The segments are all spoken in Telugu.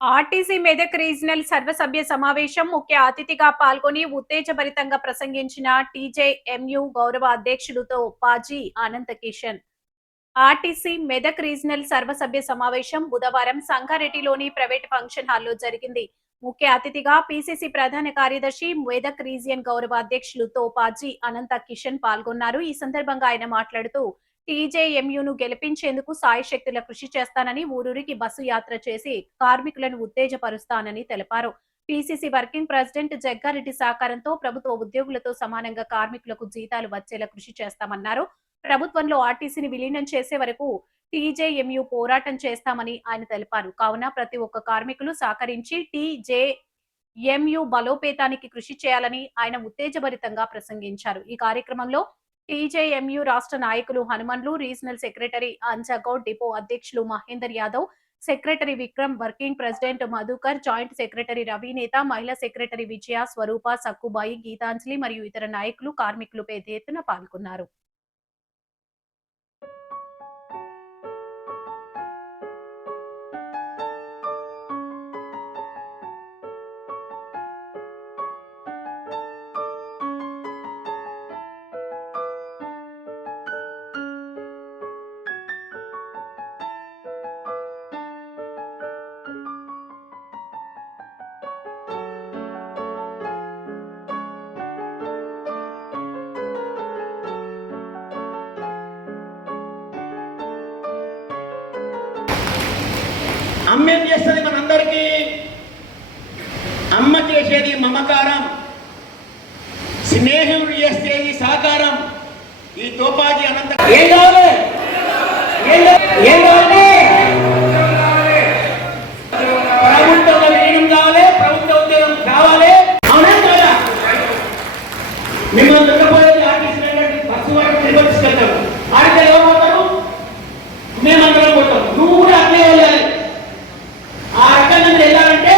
ఆర్టీసీ మెదక్ రీజనల్ సర్వసభ్య సమావేశం ముఖ్య అతిథిగా పాల్గొని ఉత్తేజభరితంగా ప్రసంగించిన టీజేఎంయు గౌరవ అధ్యక్షులుతో పాజీ అనంత కిషన్. ఆర్టీసీ మెదక్ రీజనల్ సర్వసభ్య సమావేశం బుధవారం సంగారెడ్డిలోని ప్రైవేట్ ఫంక్షన్ హాల్లో జరిగింది. ముఖ్య అతిథిగా పిసిసి ప్రధాన కార్యదర్శి మెదక్ రీజియన్ గౌరవ అధ్యక్షులు తోపాజీ అనంత కిషన్ పాల్గొన్నారు. ఈ సందర్భంగా ఆయన మాట్లాడుతూ టీజేఎంయును గెలిపించేందుకు సాయశక్తుల కృషి చేస్తానని, ఊరూరికి బస్సు యాత్ర చేసి కార్మికులను ఉత్తేజపరుస్తానని తెలిపారు. పిసిసి వర్కింగ్ ప్రెసిడెంట్ జగ్గారెడ్డి సహకారంతో ప్రభుత్వ ఉద్యోగులతో సమానంగా కార్మికులకు జీతాలు వచ్చేలా కృషి చేస్తామన్నారు. ప్రభుత్వంలో ఆర్టీసీని విలీనం చేసే వరకు టీజేఎంయు పోరాటం చేస్తామని ఆయన తెలిపారు. కావున ప్రతి ఒక్క కార్మికులు సహకరించి టీజేఎంయు బలోపేతానికి కృషి చేయాలని ఆయన ఉత్తేజభరితంగా ప్రసంగించారు. ఈ కార్యక్రమంలో టీజేఎంయు రాష్ట్ర నాయకులు Hanumanlu, regional secretary Anjagoud, depot అధ్యక్షులు Mahender Yadav, secretary Vikram, working president Madhukar, joint secretary Ravineta, మహిళా సెక్రటరీ విజయ, స్వరూప, సక్కుబాయి, గీతాంజలి మరియు ఇతర నాయకులు, కార్మికులు పెద్ద ఎత్తున పాల్గొన్నారు. అమ్మేం చేస్తుంది మనందరికీ? అమ్మ చేసేది మమకారం, స్నేహితుడు చేసేది సహకారం. ఈ తోపాజీ అనంత ఏం కావాలి? ప్రభుత్వం విలీనం కావాలి, ప్రభుత్వ ఉద్యోగం కావాలి. అవునా కదా? మిమ్మల్ని దొరకపోయేది ఆర్టీసీ బస్సు వాడు నిర్వహిస్తాడు. ఆడితే ఎవరు పోతారు? మేమందరం పోతాం. నువ్వు కూడా అట్లే వెళ్ళాలి. ఆ రకంగా వెళ్ళాలంటే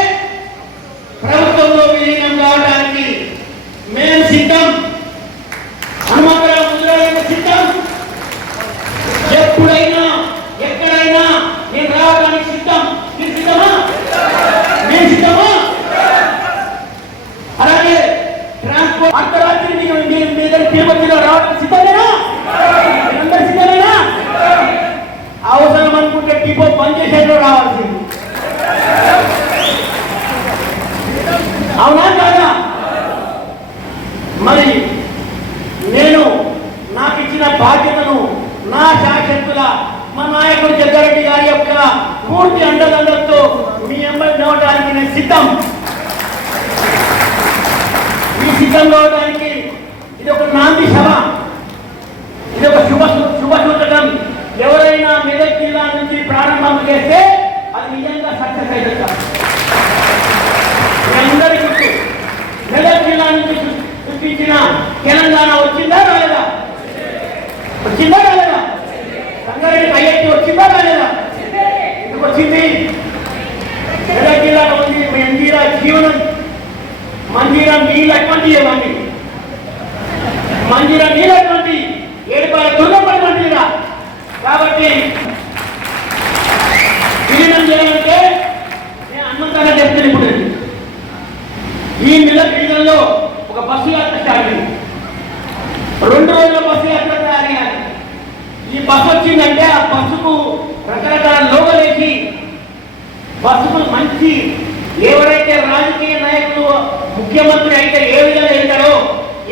ప్రభుత్వంలో విలీనం కావడానికి మేము సిద్ధం. హనుమంతరావు ముద్రలకు సిద్ధం. ఎప్పుడైనా ఎక్కడైనా నేను రావడానికి సిద్ధం. మీరు సిద్ధమా? మేము సిద్ధమా? అలాగే ట్రాన్స్పోర్ట్ అర్ధరాత్రి మీ దగ్గర తిరుపతిలో రావడానికి సిద్ధమేనా? మీరందరూ సిద్ధమేనా? అవసరం అనుకుంటే డిపో బంద్ చేసేట్లో రావాల్సింది. అవునా కాదా? మరి నేను నాకు ఇచ్చిన బాధ్యతను నా శాశక్తుల మా నాయకుడు జగ్గారెడ్డి గారి యొక్క పూర్తి అండదండలతో మీ అమ్మాయి నవ్వడానికి నేను సిద్ధం. ఈ సిద్ధం కావడానికి ఇది ఒక నాంది సభ, ఇది ఒక శుభ సూచకం. ఎవరైనా మెదక్ జిల్లా నుంచి ప్రారంభం చేస్తే అది నిజంగా సక్సెస్ అవుతుంది. అందరి గుర్తు మెదక్ జిల్లా నుంచి సృష్టించిన తెలంగాణ వచ్చిందా రాలేదా? వచ్చిందా రాలేదా? సంగారెడ్డి ఐఐటి వచ్చిందా రాలేదా? ఎందుకు వచ్చింది? మెదక్ జిల్లాలో ఉంది మంజీరా జీవనం, మంజీరా నీళ్ళు అటువంటి ఇవ్వండి, మంజీరా నీళ్ళు అటువంటి ఏడుపాయ దుర్గపడి మంజీరా. కాబట్టి విలీనం చేయాలంటే నేను హనుమంతాన్ని చెప్తాను. ఇప్పుడు ఈ మెదక్ రీజన్లో ఒక బస్సు యాత్ర స్టార్ట్ అయింది. 2 రోజుల బస్సు యాత్ర తయారయ్యాలి. ఈ బస్సు వచ్చిందంటే ఆ బస్సుకు రకరకాల లోగలేసి బస్సుకు మంచి ఎవరైతే రాజకీయ నాయకులు ముఖ్యమంత్రి అయితే ఏ విధంగా వెళ్తాడో,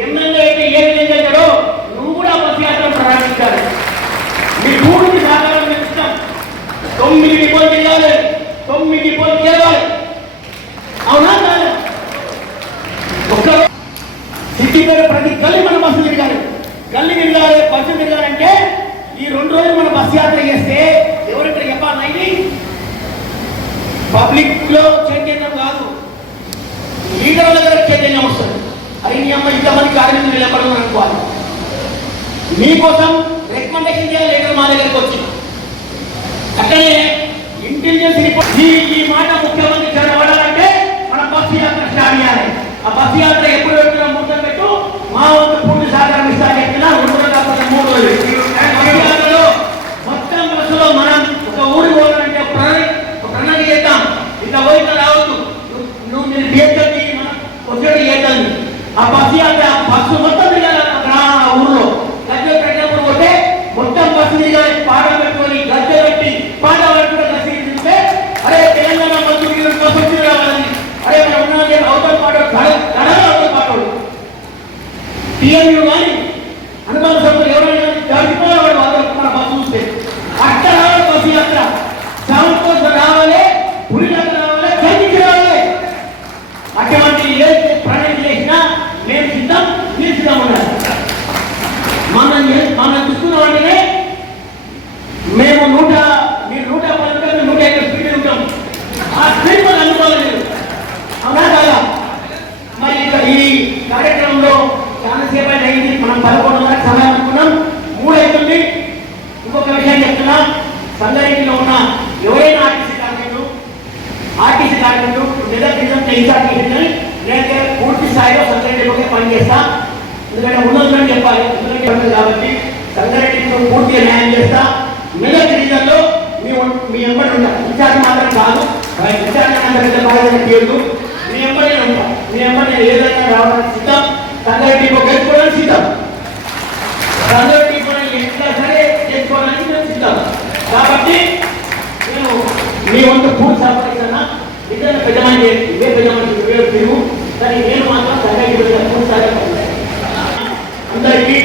ఎమ్మెల్యే అయితే ఏ విధంగా వెళ్తాడో నువ్వు కూడా బస్సు యాత్ర ప్రారంభించాలి. మీ పూర్తి సహకారం ఇస్తాం. 9 డిపోలు చేయాలి, 9 డిపోలు చేయాలి. అవునా కాదు? సిటీ మీద ప్రతి గల్లీ మన బస్సు తిరగాలి, గల్లీ తిరగాలి, బస్సు తిరగాలంటే ఈ 2 రోజులు మన బస్సు యాత్ర చేస్తే ఎవరిక్కడ చెప్పాలి? పబ్లిక్ లో చైతన్యం కాదు, లీడర్ల దగ్గర చైతన్యం వస్తుంది. అది నీ అమ్మ ఇంతమంది కార్మికులు నిలబడమని అనుకోవాలి. మీకోసం రికమెండేషన్ చేయాలి లీడర్ మా దగ్గరికి వచ్చి. అట్లనే ఇంటెలిజెన్స్ రిపోర్ట్ ఈ మాట ముఖ్యమంత్రి చదవాలంటే మన బస్సు యాత్ర స్టార్ట్ చేయాలి. ఆ బస్సు యాత్ర ఎప్పుడు పెట్టినా ముహూర్తం పెట్టు, మా వంతు పూర్తి సహకారం ఇస్తాను చెప్పినా 2 రోజులు కాకపోతే 3 రోజులు బస్సు యాత్రలో మొత్తం బస్సులో మనం ఒక ఊరికి పోవాలంటే ప్రణాళిక చేద్దాం. ఇట్లా పోయి మనం చూస్తున్న వెంటనే మేము మీరు 110 మేము 150 స్పీడ్ ఉంటాం. ఆ స్పీడ్ మనం అందుకోవాలి. అవునా కాదా? మరి ఈ కార్యక్రమంలో చాలా సేపు అయింది. మనం 11:30 సమయం అనుకున్నాం, 3 అవుతుంది. ఇంకొక విషయం చెప్తున్నా, సంగారెడ్డిలో ఉన్న ఎవరైనా ఆర్టీసీ కార్మికులు మెదక్ రీజన్ ఇన్ఛార్జ్ చేసిందని నేనైతే పూర్తి స్థాయిలో సంగారెడ్డిలోకి పనిచేస్తా. ఎందుకంటే ఉన్నదని చెప్పాలి, ఉన్నది కాబట్టి సంగారెడ్డిలో పూర్తిగా న్యాయం చేస్తా. మెదక్ రీజన్లో మీ ఎంబడి ఉంటా, ఇన్ఛార్జ్ మాత్రం కాదు, ఇన్ఛార్జ్ బాధ్యత తీయద్దు. మీ ఎంబడి ఉంటా, మీ ఎంబడి ఏదైనా రావడానికి సిద్ధం, సంగారెడ్డిలో గెలుచుకోవడానికి సిద్ధం, సంగారెడ్డి కూడా ఎట్లా సరే చేసుకోవడానికి మేము సిద్ధం. కాబట్టి నేను మీ వంతు పూర్తి సహకరిస్తున్నా. నిజంగా పెద్దమంది ఇవే పెద్దమంది ఇవే తిరుగు, కానీ నేను మాత్రం సంగారెడ్డి పూర్తి సహకరిస్తాను అందరికీ.